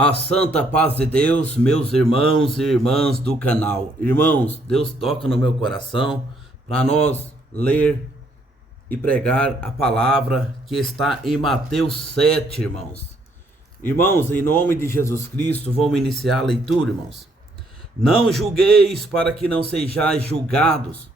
A santa paz de Deus, meus irmãos e irmãs do canal. Irmãos, Deus toca no meu coração para nós ler e pregar a palavra que está em Mateus 7, irmãos. Irmãos, em nome de Jesus Cristo, vamos iniciar a leitura, irmãos. Não julgueis para que não sejais julgados,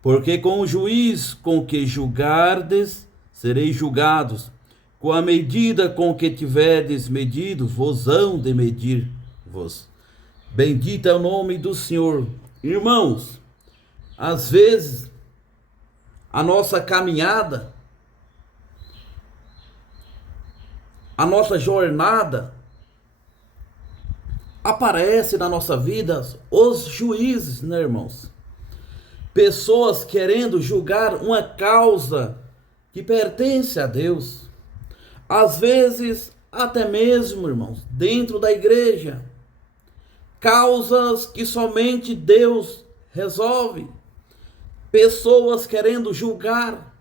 porque com o juiz com que julgardes, sereis julgados. Com a medida com que tiverdes medido, vos hão de medir-vos. Bendito é o nome do Senhor. Irmãos, às vezes, a nossa caminhada, a nossa jornada, aparece na nossa vida os juízes, né, irmãos? Pessoas querendo julgar uma causa que pertence a Deus. Às vezes, até mesmo, irmãos, dentro da igreja, causas que somente Deus resolve. Pessoas querendo julgar,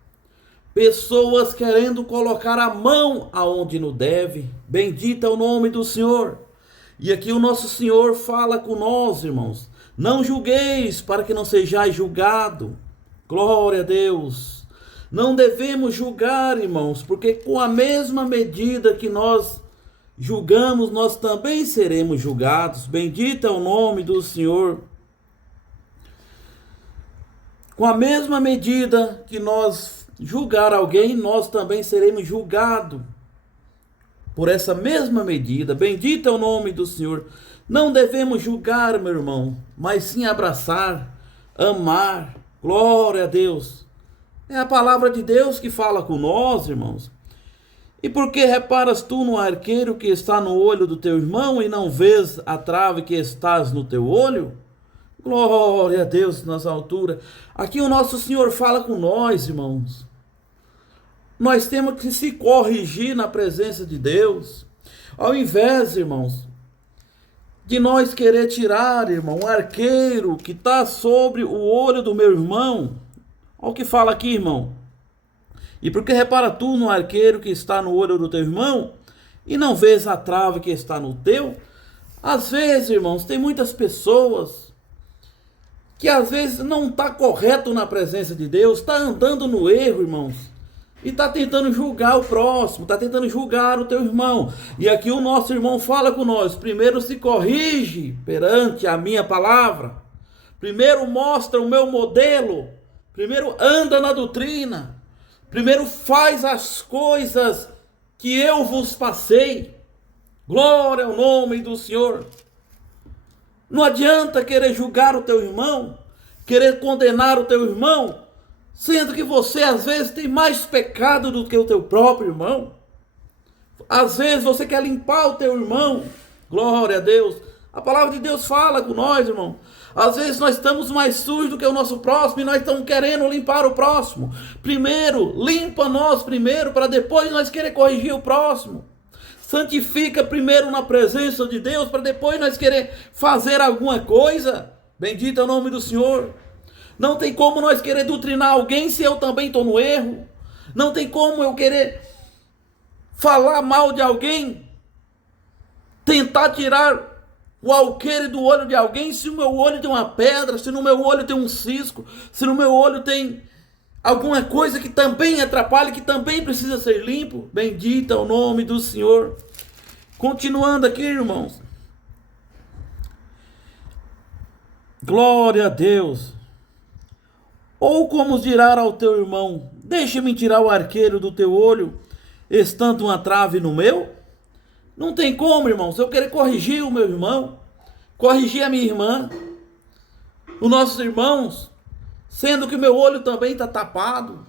pessoas querendo colocar a mão aonde não deve. Bendito é o nome do Senhor. E aqui o nosso Senhor fala com nós, irmãos. Não julgueis para que não sejais julgado. Glória a Deus. Não devemos julgar, irmãos, porque com a mesma medida que nós julgamos, nós também seremos julgados. Bendito é o nome do Senhor. Com a mesma medida que nós julgar alguém, nós também seremos julgados. Por essa mesma medida, bendito é o nome do Senhor. Não devemos julgar, meu irmão, mas sim abraçar, amar. Glória a Deus. É a palavra de Deus que fala com nós, irmãos. E por que reparas tu no arqueiro que está no olho do teu irmão e não vês a trave que estás no teu olho? Glória a Deus nas alturas. Aqui o nosso Senhor fala com nós, irmãos. Nós temos que se corrigir na presença de Deus. Ao invés, irmãos, de nós querer tirar, irmão, um arqueiro que está sobre o olho do meu irmão. Olha o que fala aqui, irmão. E porque repara tu no arqueiro que está no olho do teu irmão e não vês a trave que está no teu? Às vezes, irmãos, tem muitas pessoas que às vezes não está correto na presença de Deus, está andando no erro, irmãos. E está tentando julgar o próximo, está tentando julgar o teu irmão. E aqui o nosso irmão fala com nós. Primeiro se corrige perante a minha palavra. Primeiro mostra o meu modelo. Primeiro anda na doutrina. Primeiro faz as coisas que eu vos passei. Glória ao nome do Senhor. Não adianta querer julgar o teu irmão, querer condenar o teu irmão, sendo que você às vezes tem mais pecado do que o teu próprio irmão. Às vezes você quer limpar o teu irmão. Glória a Deus. A palavra de Deus fala com nós, irmão. Às vezes nós estamos mais sujos do que o nosso próximo e nós estamos querendo limpar o próximo. Primeiro, limpa nós primeiro, para depois nós querer corrigir o próximo. Santifica primeiro na presença de Deus, para depois nós querer fazer alguma coisa. Bendito é o nome do Senhor. Não tem como nós querer doutrinar alguém se eu também estou no erro. Não tem como eu querer falar mal de alguém, tentar tirar o alqueire do olho de alguém, se o meu olho tem uma pedra, se no meu olho tem um cisco, se no meu olho tem alguma coisa que também atrapalha, que também precisa ser limpo. Bendito é o nome do Senhor. Continuando aqui, irmãos. Glória a Deus. Ou como dirá ao teu irmão, deixa-me tirar o arqueiro do teu olho, estando uma trave no meu? Não tem como, irmãos, eu querer corrigir o meu irmão, corrigir a minha irmã, os nossos irmãos, sendo que o meu olho também está tapado.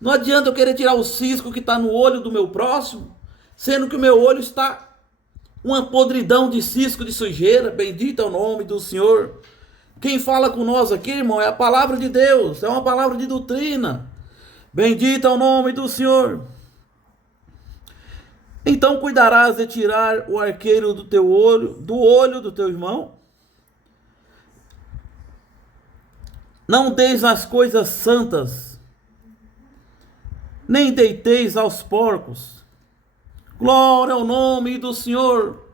Não adianta eu querer tirar o cisco que está no olho do meu próximo, sendo que o meu olho está uma podridão de cisco, de sujeira. Bendito é o nome do Senhor. Quem fala com nós aqui, irmão, é a palavra de Deus, é uma palavra de doutrina. Bendito é o nome do Senhor. Então cuidarás de tirar o arqueiro do teu olho, do olho do teu irmão? Não deis as coisas santas, nem deiteis aos porcos. Glória ao nome do Senhor.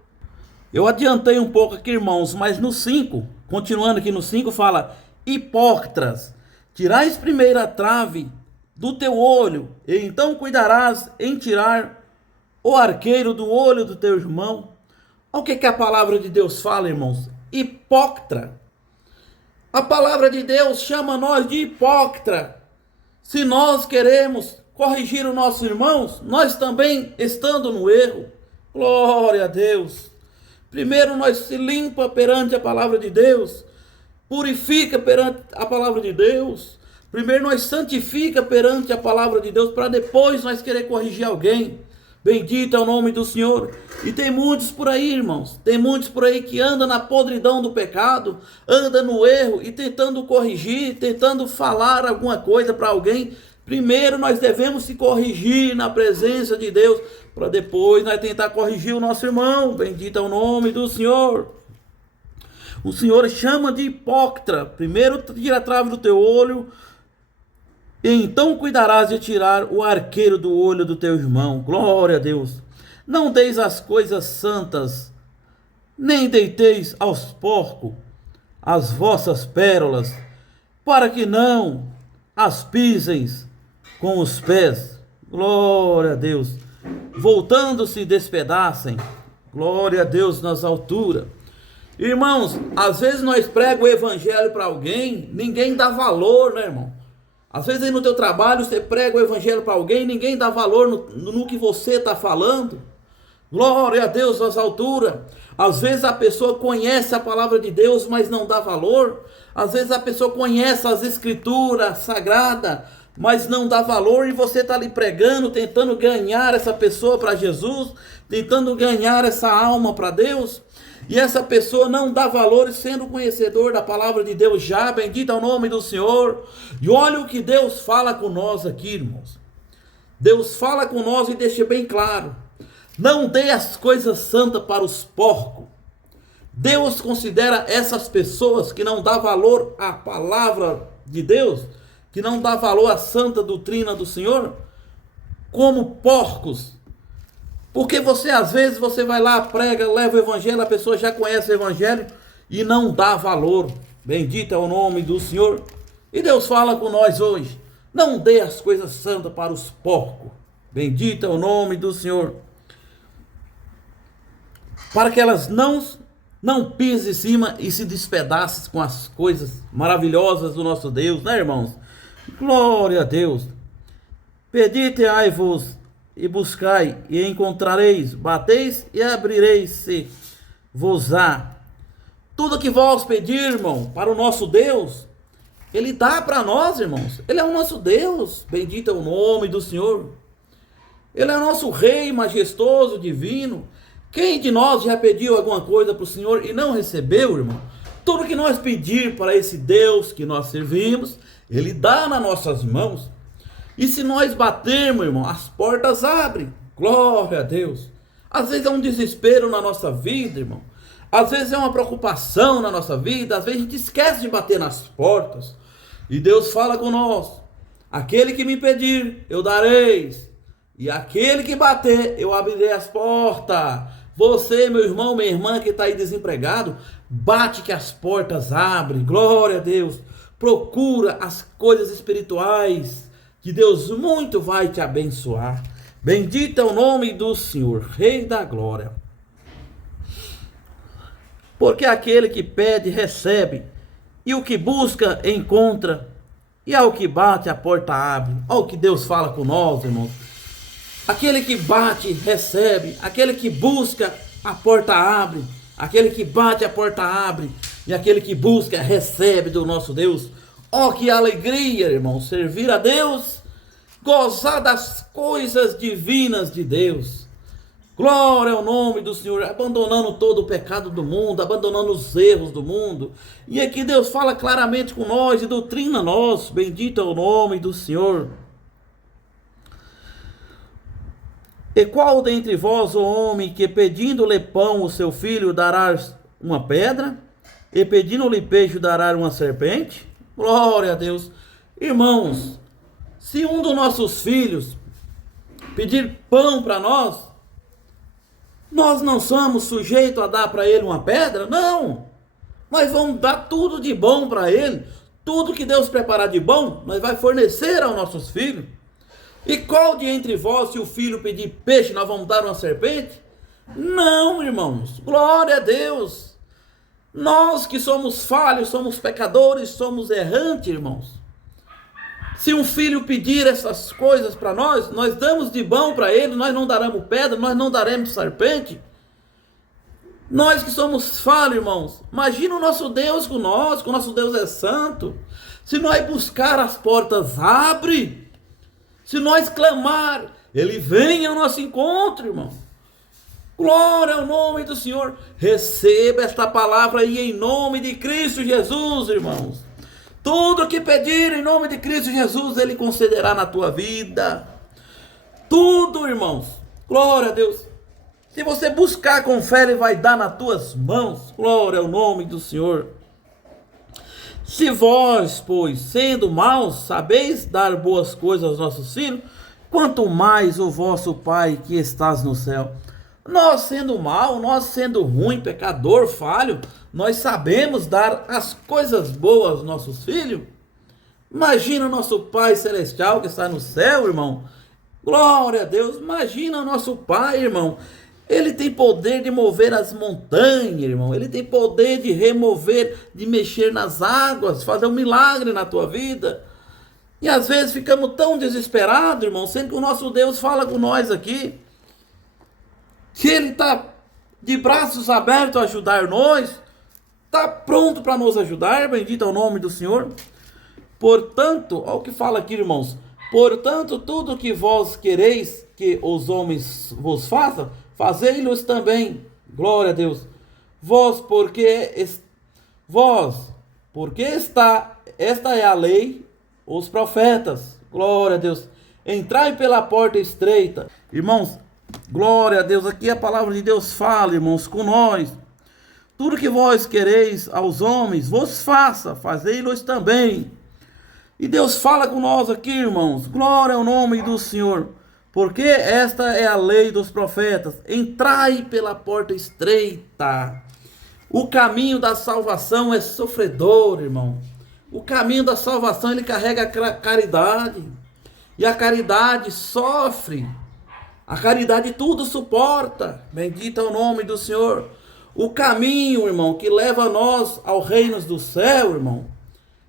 Eu adiantei um pouco aqui, irmãos, mas no 5, continuando aqui no 5, fala: hipócritas, tirais primeiro a trave do teu olho, e então cuidarás em tirar o arqueiro do olho do teu irmão. Olha o que a palavra de Deus fala, irmãos. Hipócrita. A palavra de Deus chama nós de hipócrita. Se nós queremos corrigir os nossos irmãos, nós também estando no erro. Glória a Deus. Primeiro nós se limpa perante a palavra de Deus, purifica perante a palavra de Deus. Primeiro nós santifica perante a palavra de Deus, para depois nós querer corrigir alguém. Bendito é o nome do Senhor. E tem muitos por aí, irmãos, tem muitos por aí que andam na podridão do pecado, andam no erro e tentando corrigir, tentando falar alguma coisa para alguém. Primeiro nós devemos se corrigir na presença de Deus, para depois nós tentar corrigir o nosso irmão. Bendito é o nome do Senhor. O Senhor chama de hipócrita. Primeiro tira a trave do teu olho, e então cuidarás de tirar o arqueiro do olho do teu irmão. Glória a Deus. Não deis as coisas santas, nem deiteis aos porcos as vossas pérolas, para que não as piseis com os pés. Glória a Deus. Voltando-se despedacem. Glória a Deus nas alturas. Irmãos, às vezes nós pregamos o evangelho para alguém, ninguém dá valor, né, irmão? Às vezes aí no teu trabalho você prega o evangelho para alguém, ninguém dá valor no que você está falando. Glória a Deus nas alturas. Às vezes a pessoa conhece a palavra de Deus, mas não dá valor. Às vezes a pessoa conhece as escrituras sagradas, mas não dá valor, e você está ali pregando, tentando ganhar essa pessoa para Jesus, tentando ganhar essa alma para Deus, e essa pessoa não dá valor, sendo conhecedor da palavra de Deus já. Bendito é o nome do Senhor. E olha o que Deus fala com nós aqui, irmãos. Deus fala com nós e deixa bem claro: não dê as coisas santas para os porcos. Deus considera essas pessoas que não dão valor à palavra de Deus, que não dá valor à santa doutrina do Senhor, como porcos. Porque às vezes você vai lá, prega, leva o evangelho, a pessoa já conhece o evangelho e não dá valor. Bendito é o nome do Senhor. E Deus fala com nós hoje: não dê as coisas santas para os porcos. Bendito é o nome do Senhor. Para que elas não pisem em cima e se despedacem com as coisas maravilhosas do nosso Deus, né, irmãos? Glória a Deus. Pedi-te-ai-vos e buscai, e encontrareis, bateis e abrireis-se-vos-á. Tudo que vós pedir, irmão, para o nosso Deus, Ele dá para nós, irmãos. Ele é o nosso Deus. Bendito é o nome do Senhor. Ele é o nosso Rei majestoso, divino. Quem de nós já pediu alguma coisa para o Senhor e não recebeu, irmão? Tudo que nós pedir para esse Deus que nós servimos, Ele dá nas nossas mãos. E se nós batermos, irmão, as portas abrem. Glória a Deus. Às vezes é um desespero na nossa vida, irmão. Às vezes é uma preocupação na nossa vida. Às vezes a gente esquece de bater nas portas. E Deus fala com nós: aquele que me pedir, eu dareis. E aquele que bater, eu abrirei as portas. Você, meu irmão, minha irmã que está aí desempregado, bate que as portas abrem. Glória a Deus. Procura as coisas espirituais, que Deus muito vai te abençoar. Bendito é o nome do Senhor, Rei da glória. Porque aquele que pede, recebe, e o que busca, encontra, e ao que bate, a porta abre. Olha o que Deus fala com nós, irmãos. Aquele que bate, recebe. Aquele que busca, a porta abre. Aquele que bate, a porta abre. E aquele que busca, recebe do nosso Deus. Oh, que alegria, irmão, servir a Deus, gozar das coisas divinas de Deus. Glória ao nome do Senhor, abandonando todo o pecado do mundo, abandonando os erros do mundo. E aqui Deus fala claramente com nós e doutrina nós. Bendito é o nome do Senhor. E qual dentre vós, o homem, que pedindo-lhe pão o seu filho dará uma pedra? E pedindo-lhe peixe dará uma serpente? Glória a Deus. Irmãos, se um dos nossos filhos pedir pão para nós Nós não somos sujeitos a dar para ele uma pedra? Não! Nós vamos dar tudo de bom para ele. Tudo que Deus preparar de bom, nós vai fornecer aos nossos filhos. E qual de entre vós, se o filho pedir peixe, nós vamos dar uma serpente? Não, irmãos. Glória a Deus. Nós que somos falhos, somos pecadores, somos errantes, irmãos. Se um filho pedir essas coisas para nós, nós damos de bom para ele, nós não daremos pedra, nós não daremos serpente. Nós que somos falhos, irmãos, imagina o nosso Deus conosco, o nosso Deus é santo. Se nós buscar, as portas abre. Se nós clamar, ele vem ao nosso encontro, irmão. Glória ao nome do Senhor. Receba esta palavra aí em nome de Cristo Jesus, irmãos. Tudo que pedir em nome de Cristo Jesus, ele concederá na tua vida. Tudo, irmãos. Glória a Deus. Se você buscar com fé, ele vai dar nas tuas mãos. Glória ao nome do Senhor. Se vós, pois, sendo maus, sabeis dar boas coisas aos nossos filhos, quanto mais o vosso Pai que estás no céu. Nós sendo mal, nós sendo ruim, pecador, falho, nós sabemos dar as coisas boas aos nossos filhos. Imagina o nosso Pai Celestial que está no céu, irmão. Glória a Deus. Imagina o nosso Pai, irmão. Ele tem poder de mover as montanhas, irmão. Ele tem poder de remover, de mexer nas águas, fazer um milagre na tua vida. E às vezes ficamos tão desesperados, irmão, sendo que o nosso Deus fala com nós aqui. Que Ele está de braços abertos a ajudar nós. Está pronto para nos ajudar. Bendito é o nome do Senhor. Portanto, olha o que fala aqui, irmãos. Portanto, tudo que vós quereis que os homens vos façam, fazei-los também. Glória a Deus. Porque esta é a lei, os profetas. Glória a Deus. Entrai pela porta estreita. Irmãos, glória a Deus. Aqui a palavra de Deus fala, irmãos, com nós. Tudo que vós quereis aos homens, vos faça, fazei-los também. E Deus fala com nós aqui, irmãos. Glória ao nome do Senhor. Porque esta é a lei dos profetas. Entrai pela porta estreita. O caminho da salvação é sofredor, irmão. O caminho da salvação, ele carrega a caridade. E a caridade sofre. A caridade tudo suporta. Bendito é o nome do Senhor. O caminho, irmão, que leva nós ao reino do céu, irmão,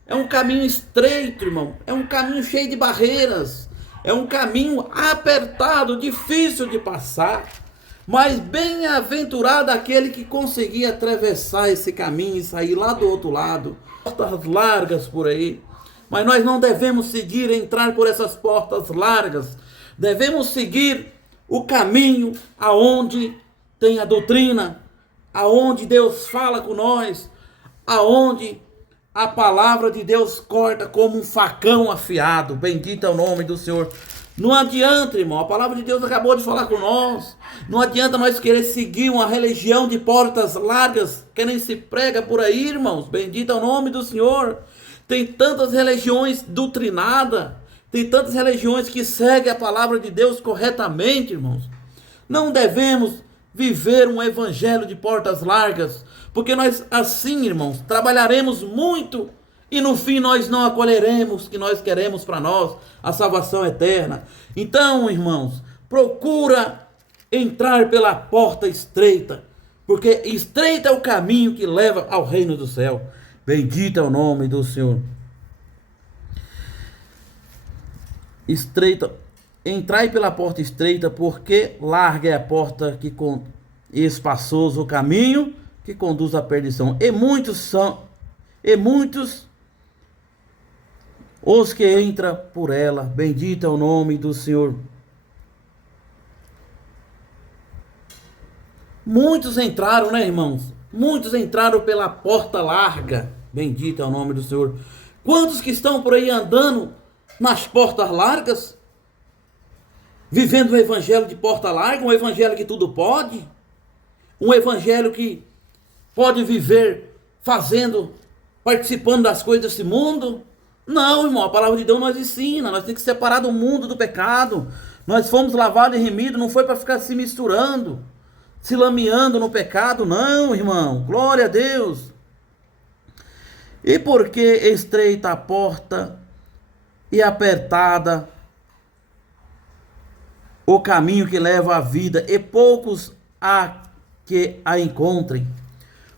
é um caminho estreito, irmão. É um caminho cheio de barreiras. É um caminho apertado, difícil de passar. Mas bem-aventurado aquele que conseguir atravessar esse caminho e sair lá do outro lado. Portas largas por aí. Mas nós não devemos seguir, entrar por essas portas largas. Devemos seguir o caminho aonde tem a doutrina, aonde Deus fala com nós, aonde a palavra de Deus corta como um facão afiado. Bendito é o nome do Senhor. Não adianta, irmão, a palavra de Deus acabou de falar com nós. Não adianta nós querer seguir uma religião de portas largas, que nem se prega por aí, irmãos. Bendito é o nome do Senhor. Tem tantas religiões doutrinadas, tem tantas religiões que seguem a palavra de Deus corretamente, irmãos. Não devemos viver um evangelho de portas largas, porque nós assim, irmãos, trabalharemos muito e no fim nós não acolheremos o que nós queremos para nós, a salvação eterna. Então, irmãos, procura entrar pela porta estreita, porque estreito é o caminho que leva ao reino do céu. Bendito é o nome do Senhor. Estreita, entrai pela porta estreita, porque larga é a porta que espaçoso o caminho que conduz à perdição. E muitos os que entram por ela. Bendito é o nome do Senhor. Muitos entraram, né, irmãos? Muitos entraram pela porta larga. Bendito é o nome do Senhor. Quantos que estão por aí andando nas portas largas? Vivendo um evangelho de porta larga, um evangelho que tudo pode. Um evangelho que pode viver fazendo, participando das coisas desse mundo. Não, irmão, a palavra de Deus nos ensina. Nós temos que separar do mundo do pecado. Nós fomos lavados e remidos, não foi para ficar se misturando. se lameando no pecado, não, irmão. Glória a Deus. E porque estreita a porta e apertada o caminho que leva à vida, e poucos há que a encontrem.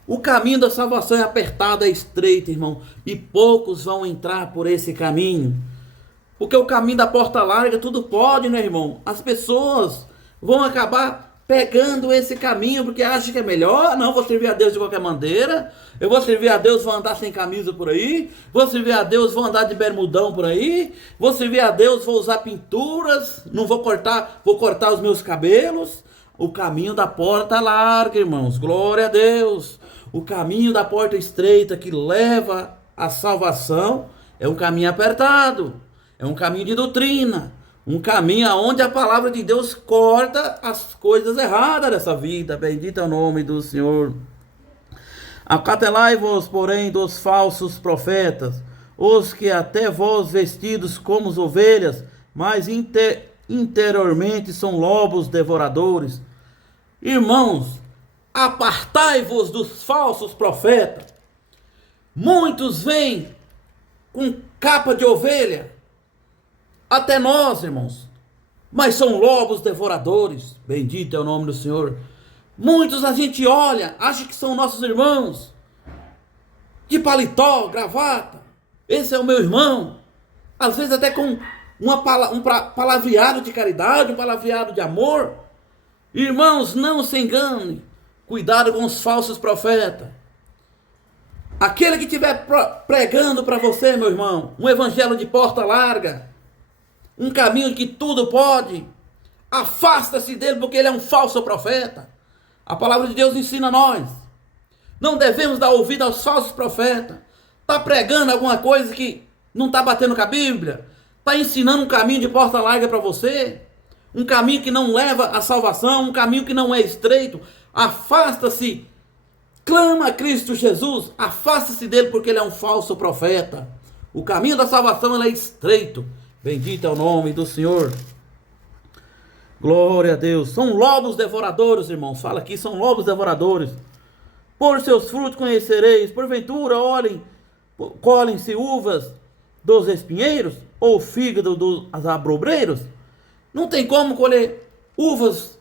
O caminho da salvação é apertado, é estreito, irmão, e poucos vão entrar por esse caminho. Porque o caminho da porta larga, tudo pode, né, irmão? As pessoas vão acabar pegando esse caminho, porque acham que é melhor. Não, vou servir a Deus de qualquer maneira. Eu vou servir a Deus, vou andar sem camisa por aí. Vou servir a Deus, vou andar de bermudão por aí. Vou servir a Deus, vou usar pinturas. Não vou cortar, vou cortar os meus cabelos. O caminho da porta larga, irmãos. Glória a Deus. O caminho da porta estreita que leva à salvação é um caminho apertado. É um caminho de doutrina. Um caminho onde a palavra de Deus corta as coisas erradas dessa vida. Bendito é o nome do Senhor. Acautelai-vos, porém, dos falsos profetas, os que até vós vestidos como ovelhas, mas interiormente são lobos devoradores. Irmãos, apartai-vos dos falsos profetas. Muitos vêm com capa de ovelha até nós, irmãos, mas são lobos devoradores. Bendito é o nome do Senhor. Muitos a gente olha, acha que são nossos irmãos, de paletó, gravata. Esse é o meu irmão. Às vezes até com um palavreado de caridade, um palavreado de amor. Irmãos, não se engane. Cuidado com os falsos profetas. Aquele que estiver pregando para você, meu irmão, um evangelho de porta larga, um caminho que tudo pode, afasta-se dele, porque ele é um falso profeta. A palavra de Deus ensina a nós. Não devemos dar ouvido aos falsos profetas. Está pregando alguma coisa que não está batendo com a Bíblia? Está ensinando um caminho de porta larga para você? Um caminho que não leva à salvação, um caminho que não é estreito? Afasta-se. Clama a Cristo Jesus. Afasta-se dele, porque ele é um falso profeta. O caminho da salvação ele é estreito. Bendito é o nome do Senhor. Glória a Deus. São lobos devoradores, irmãos. Fala aqui, são lobos devoradores. Por seus frutos conhecereis. Porventura, colhem-se uvas dos espinheiros? Ou fígado dos abrobreiros? Não tem como colher uvas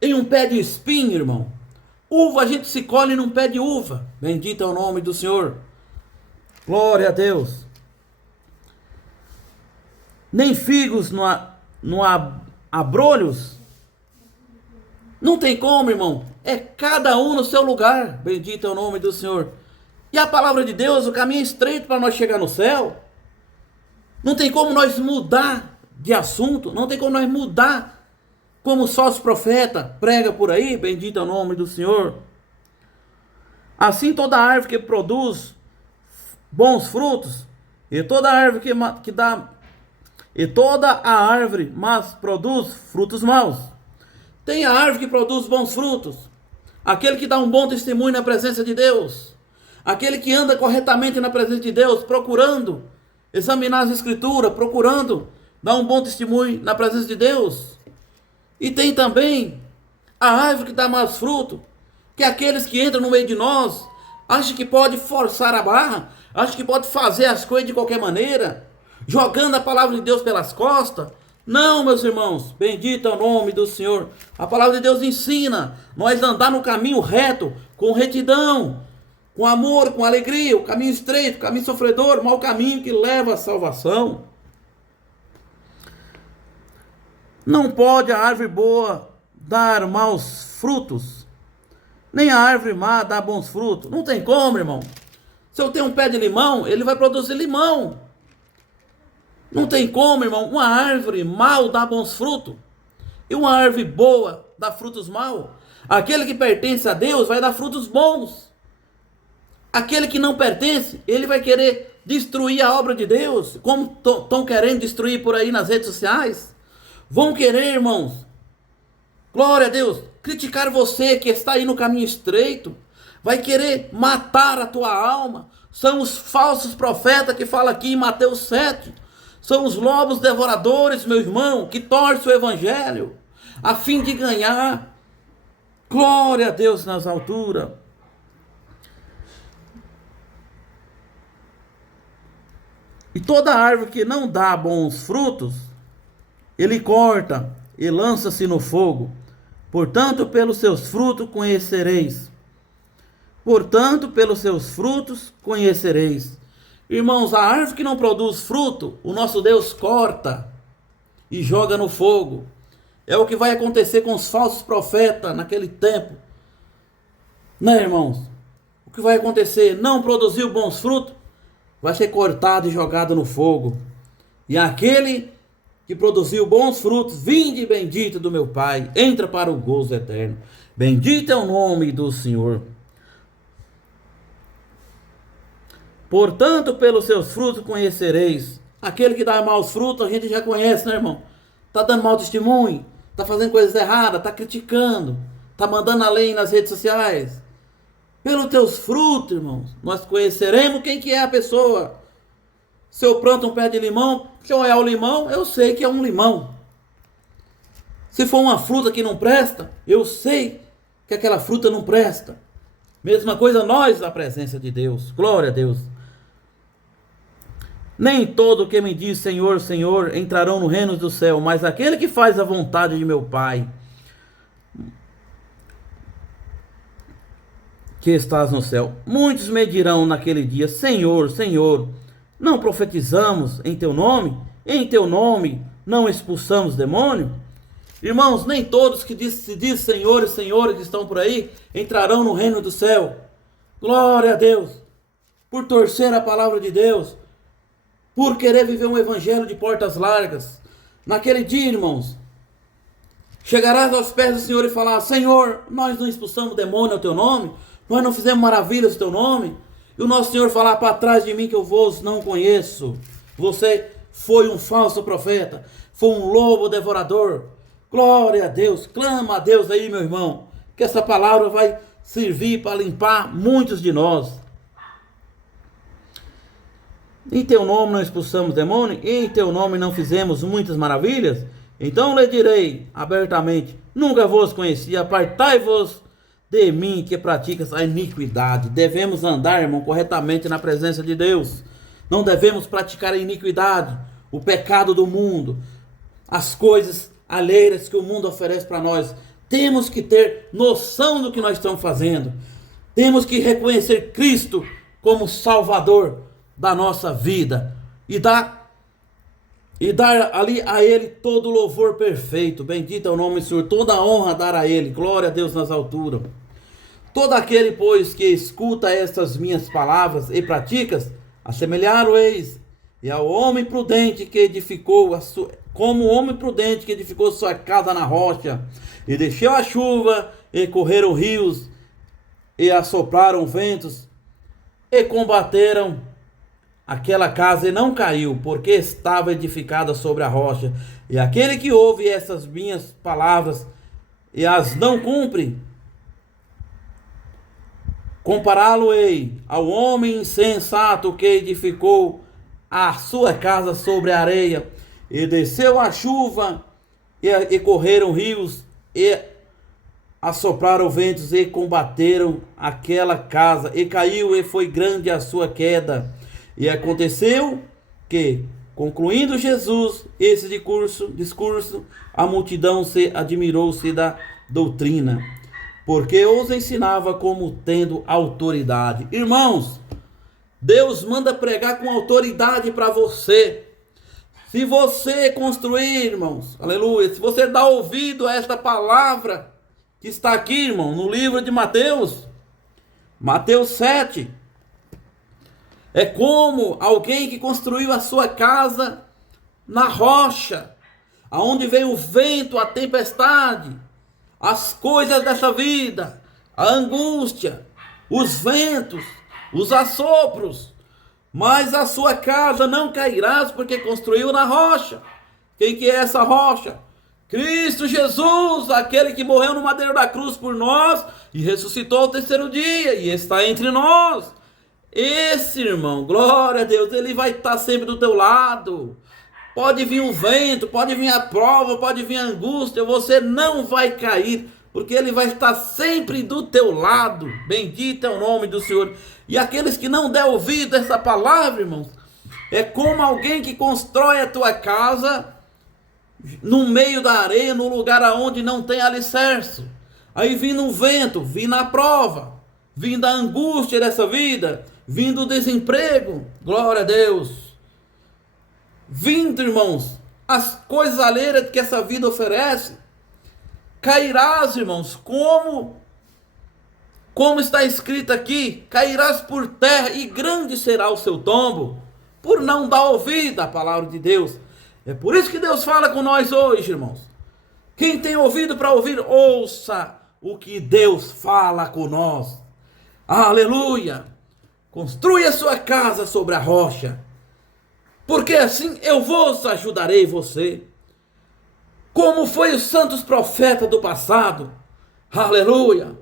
em um pé de espinho, irmão. Uva a gente se colhe num pé de uva. Bendito é o nome do Senhor. Glória a Deus. Nem figos no abrolhos. Não tem como, irmão. É cada um no seu lugar. Bendito é o nome do Senhor. E a palavra de Deus, o caminho é estreito para nós chegar no céu. Não tem como nós mudar de assunto. Não tem como nós mudar como os falsos profetas prega por aí. Bendito é o nome do Senhor. Assim toda árvore que produz bons frutos, e toda árvore que dá, e toda a árvore mas produz frutos maus. Tem a árvore que produz bons frutos, aquele que dá um bom testemunho na presença de Deus, aquele que anda corretamente na presença de Deus, procurando examinar as escrituras, procurando dar um bom testemunho na presença de Deus. E tem também a árvore que dá mais fruto, que é aqueles que entram no meio de nós, acham que pode forçar a barra, acham que pode fazer as coisas de qualquer maneira, jogando a palavra de Deus pelas costas. Não, meus irmãos, bendito é o nome do Senhor. A palavra de Deus ensina nós andar no caminho reto, com retidão, com amor, com alegria, o caminho estreito, o caminho sofredor, o mau caminho que leva à salvação. Não pode a árvore boa dar maus frutos, nem a árvore má dar bons frutos. Não tem como, irmão. Se eu tenho um pé de limão, ele vai produzir limão. Não tem como, irmão, uma árvore mal dá bons frutos e uma árvore boa dá frutos maus. Aquele que pertence a Deus vai dar frutos bons. Aquele que não pertence, ele vai querer destruir a obra de Deus, como estão querendo destruir por aí nas redes sociais. Vão querer, irmãos, glória a Deus, criticar você que está aí no caminho estreito. Vai querer matar a tua alma. São os falsos profetas que falam aqui em Mateus 7. São os lobos devoradores, meu irmão, que torcem o evangelho, a fim de ganhar Glória a Deus nas alturas. E toda árvore que não dá bons frutos, ele corta e lança-se no fogo. Portanto, pelos seus frutos conhecereis. Portanto, pelos seus frutos conhecereis. Irmãos, a árvore que não produz fruto, o nosso Deus corta e joga no fogo. É o que vai acontecer com os falsos profetas naquele tempo. Né, irmãos? O que vai acontecer? Não produziu bons frutos, vai ser cortado e jogado no fogo. E aquele que produziu bons frutos, vinde bendito do meu Pai, entra para o gozo eterno. Bendito é o nome do Senhor. Portanto, pelos seus frutos conhecereis. Aquele que dá maus frutos, a gente já conhece, né, irmão? Tá dando mau testemunho, tá fazendo coisas erradas, tá criticando, tá mandando a lei nas redes sociais. Pelos teus frutos, irmãos, nós conheceremos quem que é a pessoa. Se eu planto um pé de limão, se eu olhar o limão, eu sei que é um limão. Se for uma fruta que não presta, eu sei que aquela fruta não presta. Mesma coisa nós na presença de Deus. Glória a Deus. Nem todo que me diz Senhor, Senhor entrarão no reino do céu, mas aquele que faz a vontade de meu Pai que estás no céu. Muitos me dirão naquele dia: Senhor, Senhor, não profetizamos em teu nome? Em teu nome não expulsamos demônio? Irmãos, nem todos que se diz Senhor e Senhores que estão por aí entrarão no reino do céu. Glória a Deus. Por torcer a palavra de Deus, por querer viver um evangelho de portas largas. Naquele dia, irmãos, chegarás aos pés do Senhor e falar: Senhor, nós não expulsamos demônio ao teu nome, nós não fizemos maravilhas ao teu nome. E o nosso Senhor falar: para trás de mim que eu vos não conheço. Você foi um falso profeta, foi um lobo devorador. Glória a Deus. Clama a Deus aí, meu irmão, que essa palavra vai servir para limpar muitos de nós. Em teu nome não expulsamos demônio, em teu nome não fizemos muitas maravilhas. Então lhe direi abertamente: nunca vos conheci, apartai-vos de mim que praticas a iniquidade. Devemos andar, irmão, corretamente na presença de Deus. Não devemos praticar a iniquidade, o pecado do mundo, as coisas alheias que o mundo oferece para nós. Temos que ter noção do que nós estamos fazendo. Temos que reconhecer Cristo como Salvador da nossa vida e dar ali a Ele todo o louvor perfeito. Bendito é o nome do Senhor, toda a honra dar a Ele. Glória a Deus nas alturas. Todo aquele, pois, que escuta estas minhas palavras e praticas, assemelhar-o-eis e ao homem prudente que edificou como o homem prudente que edificou sua casa na rocha, e desceu a chuva, e correram rios, e assopraram ventos, e combateram aquela casa, e não caiu, porque estava edificada sobre a rocha. E aquele que ouve essas minhas palavras e as não cumpre, compará-lo-ei ao homem insensato que edificou a sua casa sobre a areia, e desceu a chuva, e correram rios, e assopraram ventos, e combateram aquela casa, e caiu, e foi grande a sua queda. E aconteceu que, concluindo Jesus esse discurso, a multidão se admirou-se da doutrina, porque os ensinava como tendo autoridade. Irmãos, Deus manda pregar com autoridade para você. Se você construir, irmãos, aleluia, se você dá ouvido a esta palavra que está aqui, irmão, no livro de Mateus 7, é como alguém que construiu a sua casa na rocha, aonde veio o vento, a tempestade, as coisas dessa vida, a angústia, os ventos, os assopros, mas a sua casa não cairá, porque construiu na rocha. Quem que é essa rocha? Cristo Jesus, aquele que morreu no madeiro da cruz por nós e ressuscitou ao terceiro dia e está entre nós. Esse, irmão, glória a Deus, ele vai estar sempre do teu lado. Pode vir o vento, pode vir a prova, pode vir a angústia, você não vai cair porque Ele vai estar sempre do teu lado. Bendito é o nome do Senhor. E aqueles que não der ouvido a essa palavra, irmãos, é como alguém que constrói a tua casa no meio da areia, no lugar aonde não tem alicerce. Aí vindo um vento, vindo a prova, vindo a angústia dessa vida, vindo o desemprego, glória a Deus. Vindo, irmãos, as coisas alheias que essa vida oferece, cairás, irmãos, como está escrito aqui, cairás por terra e grande será o seu tombo, por não dar ouvido à palavra de Deus. É por isso que Deus fala com nós hoje, irmãos. Quem tem ouvido para ouvir, ouça o que Deus fala com nós. Aleluia! Construa a sua casa sobre a rocha, porque assim eu vos ajudarei você. Como foi os santos profetas do passado. Aleluia!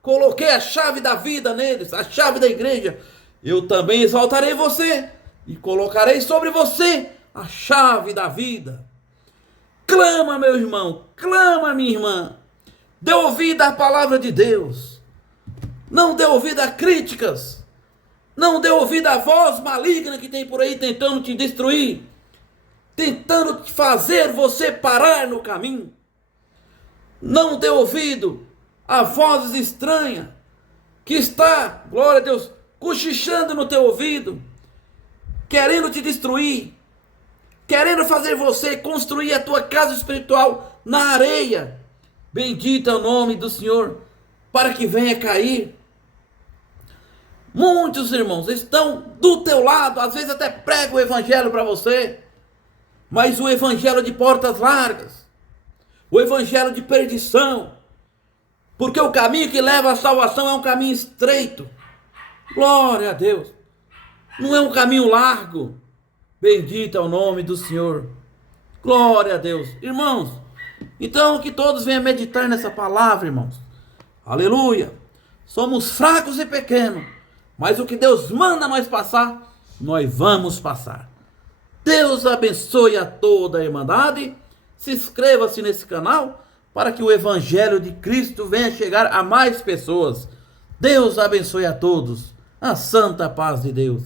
Coloquei a chave da vida neles, a chave da igreja. Eu também exaltarei você e colocarei sobre você a chave da vida. Clama, meu irmão, clama, minha irmã. Dê ouvido à palavra de Deus. Não dê ouvido a críticas. Não dê ouvido à voz maligna que tem por aí tentando te destruir, tentando te fazer você parar no caminho. Não dê ouvido a vozes estranhas que está, glória a Deus, cochichando no teu ouvido, querendo te destruir, querendo fazer você construir a tua casa espiritual na areia. Bendito é o nome do Senhor, para que venha cair. Muitos irmãos estão do teu lado, às vezes até pregam o evangelho para você, mas o evangelho de portas largas, o evangelho de perdição, porque o caminho que leva à salvação é um caminho estreito. Glória a Deus. Não é um caminho largo. Bendito é o nome do Senhor. Glória a Deus. Irmãos, então que todos venham meditar nessa palavra, irmãos. Aleluia. Somos fracos e pequenos, mas o que Deus manda nós passar, nós vamos passar. Deus abençoe a toda a irmandade. Se inscreva-se nesse canal para que o Evangelho de Cristo venha chegar a mais pessoas. Deus abençoe a todos. A santa paz de Deus.